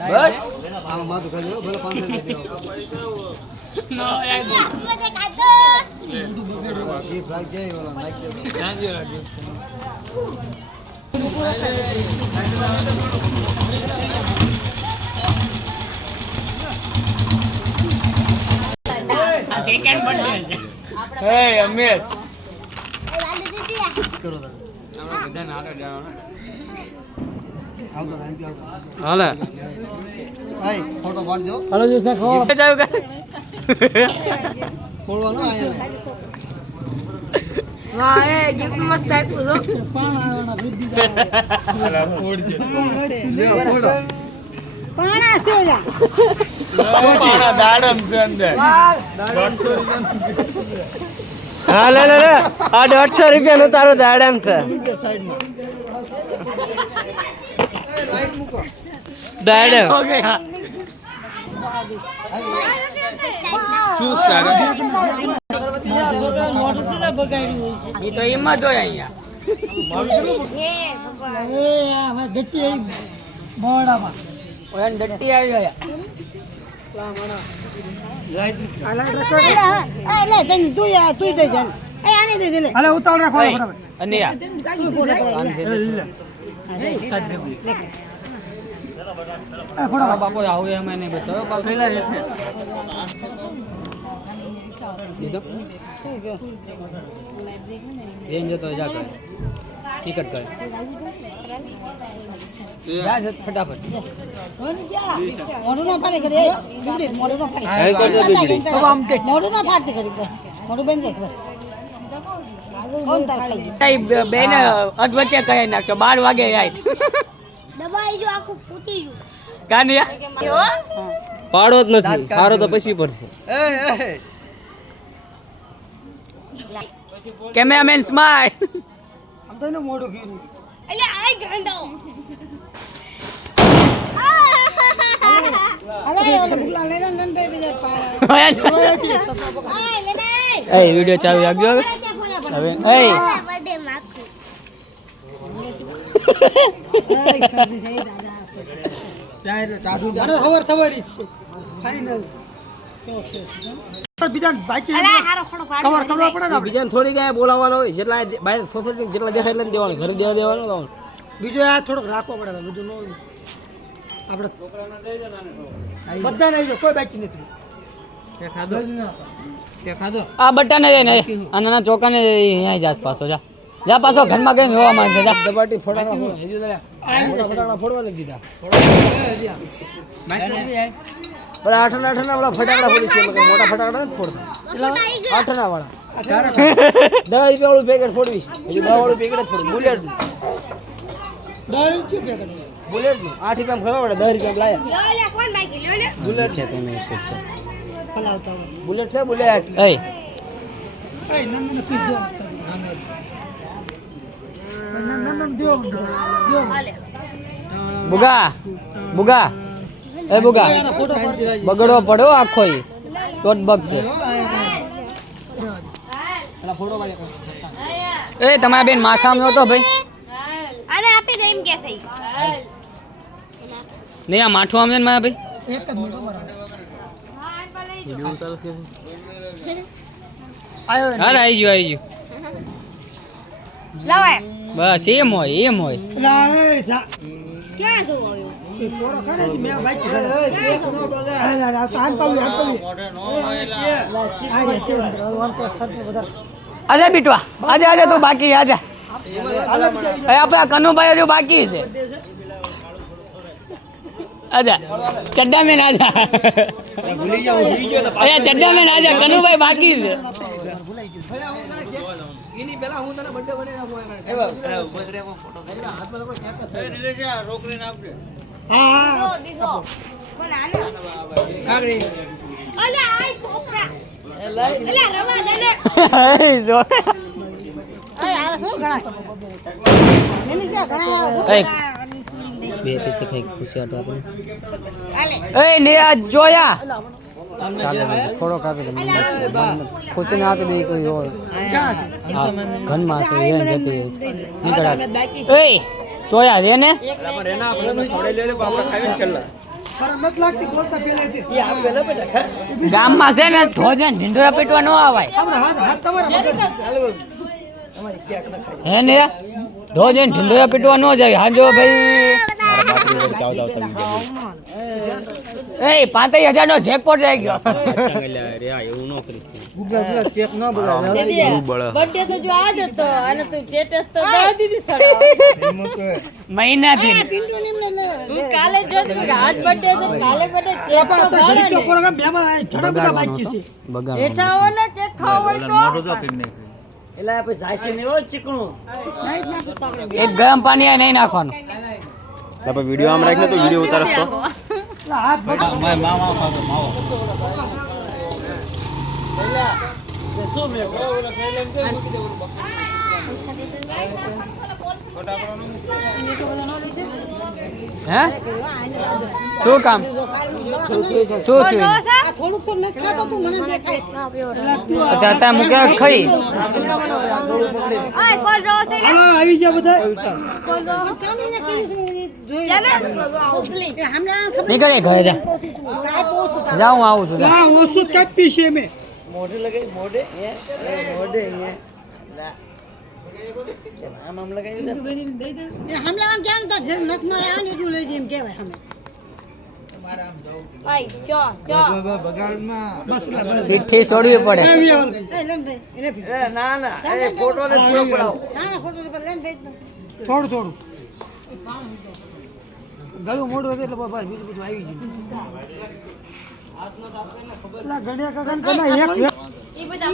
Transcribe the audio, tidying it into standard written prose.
બસ આમ માથું ખાજો ભલે 500 દેવો નો યાર મને ખાજો જી ભાગ જાય ઓલા નાખી દે જાજો રાજો આ સેકન્ડ બર્થડે છે હે અમિત કરો તમે બધા નાટક જાણો આવતો એમપી આવતો હાલે ભાઈ ફોટો પાડજો હાલો જોસ ના ખો જાવ કે ફોડવાનો આયા વાહ એ ગિફ્ટ મસ્ત આપ્યું છો હાલો ફોડજે લ્યો ફોટો પાણા છે લા પાણા દાડમ છે અંદર હા લે લે લે આ 150 રૂપિયા નો તારો દાડમ છે સાઈડમાં એ લાઈટ મૂકો દાડમ હો ગયા શું તારે મોટર છે ને બગાડી હોય છે ઈ તો એમાં જ હોય અહીંયા એ આ ડટ્ટી આઈ બોડામાં ઓય ડટ્ટી આવી ગયા લાઈટ એ લે તને તું દે જન એ આને દે લે હાલે ઉતાવળ રાખો ફટાફટ અને યાર બાપો આવું એમ નહીં બતાવ્યો બાપો દીધો બેન જતો જા કર ટિકટ કર જા ફટાફટ મોઢું ના ફાડે કરે મોઢું ના ફાડે મોઢું ના ફાડતે કરી મોઢું બંધ રાખ બસ કોણ તાર ખાઈ બેન અધવચ્ચે કહી નાખશો 12 વાગે રાઈટ દબાઈ જો આખું ફૂટી ગયું કાનિયા પાડો જ નથી હારો તો પછી પડશે એ કેમેરામેન સ્માઈલ આમ તો એનું મોઢું ગીરું એટલે આઈ ગાંડો અરે ઓલા ભૂલા લઈને નન બે બીજા પાયા આ લે ને એ વિડિયો ચાલુ રાખજો હવે હવે એ બર્થડે માખું ત્યાં એટલે ચાદુ અરે ખબર થવાની છે ફાઇનલ બીજા બાકી અલા હારો ખોડો પાડ કવર કરવા પડે ને આપણે. બીજાને થોડી કાંઈ બોલાવવાનો હોય જેટલા બહાર સોસાયટી જેટલા દેખાય એટલે દેવાનું ઘરે દેવા દેવાનું લાવવાનું બીજો આ થોડોક રાખવો પડે બધું નો આપણે બધા નહીં કોઈ બાકી નથી આ બટાને ને આ નાના ચોકાને અહીંયા જાસ પાછો જા જા પાછો ઘરમાં કઈ જોવા માંડશે જા દબાટી ફોડાના ફટાકડા ફોડવા લઈ દીધા બરાબર આઠના વાળા ફટાકડા ફોડી છે મોટા ફટાકડા નથી ફોડતા આઠના વાળા 10 રૂપિયા વાળું પેકેટ ફોડવી હજી 10 વાળું પેકેટ જ ફોડવું બુલેટ બુલેટ નું 8 રૂપિયા ખબર પડે 10 રૂપિયા લાયા લો લે કોણ બાકી લો લે બુલેટ છે બુલેટ છે બુલેટ એ હાલે બુગા બુગા એ બુગા બગડો પડો આખો ઈ તો જ બગશે એ તમારા બેન માથામ નતો ભાઈ આને આપી દે એમ કે સહી નહીં આ માઠું આમ છે ને મારા ભાઈ હાલ આવી ગયો લાવે બસ એમ હોય ક્યાં છો આજા બીટવા આજા તું બાકી આજા આપણા કનુભાઈ હજુ બાકી છે આજા ચડ્ડા મેં આજા અરે ચડ્ડા મેં આજા કનુભાઈ બાકી છે દીધો કોણ આને અલે આય છોકરા એટલે રવા દે ને એ આ શું ગણાય એની છે ગણાય બે પીસે ખાઈ ખુશી હતો આપણે હાલે એ ને આ જોયા ચાલે થોડો કાપી દે ખુશી ના આપી દે કોઈ હોય ઘનમાં છે એ જતી નીકળ્યા એ જોયા રે ને એ આ પેલા બેટા ગામમાં છે ને ઢોજન ઢીંડોયા પીટવા ન આવાય તમારી ક્યાંક ન ખાય હે ને ઢોજન ઢીંડોયા પીટવા ન જાય હાજો ભાઈ એ 5000 નો જેકપોટ જાય ગયો ચેક ન બગાડ બર્થડે તો જો આજ હતો અને તું સ્ટેટસ તો દા દીધી સર મહિનાથી પિન્ટુ નિમને તું કાલે જો તું આજ બર્થડે છે કાલે બર્થડે કેક તો બગાડ બેઠા હો ને કેક ખાવ હોય તો એટલે આપણે જાય છે ને એવો ચીકણું નહીં ના તું સાંભળે એક ગરમ પાણી આ નહીં નાખવાનું આપણે વિડિયો આમ રાખને તો વિડિયો ઉતારસ તો શું મેં હે શું કામ શું થયું આ થોડુંક તો નથી ખાતો તું મને દેખાય અત્યારે મૂક્યા ખાઈ ઓય કોલ રોસે આવી ગયા બધા ચામીને કરી છે જોઈ યાને ઉસલી હમણાં ખબર નીકળે ઘરે જા કાય પોસ જાઉં આવું છું જા. ઓછું કાપી છે મેં મોઢે લગાઈ મોઢે મોઢે લા આમ આમ લગાઈ દે હમણાં કેમ તો જર નખ મારે આ ને એટલું લઈ જઈ એમ કહેવાય હમે ઓય ચો પીઠી છોડવી પડે એ લેન ભાઈ એને ના ના એ ફોટો ને પૂરો પડાવો ના ના ફોટો લેન ભાઈ થોડું ગળું મોડું હતું એટલે બસ બીજું બધું આવી ગયું ઘડિયા કાકા ઈ બધા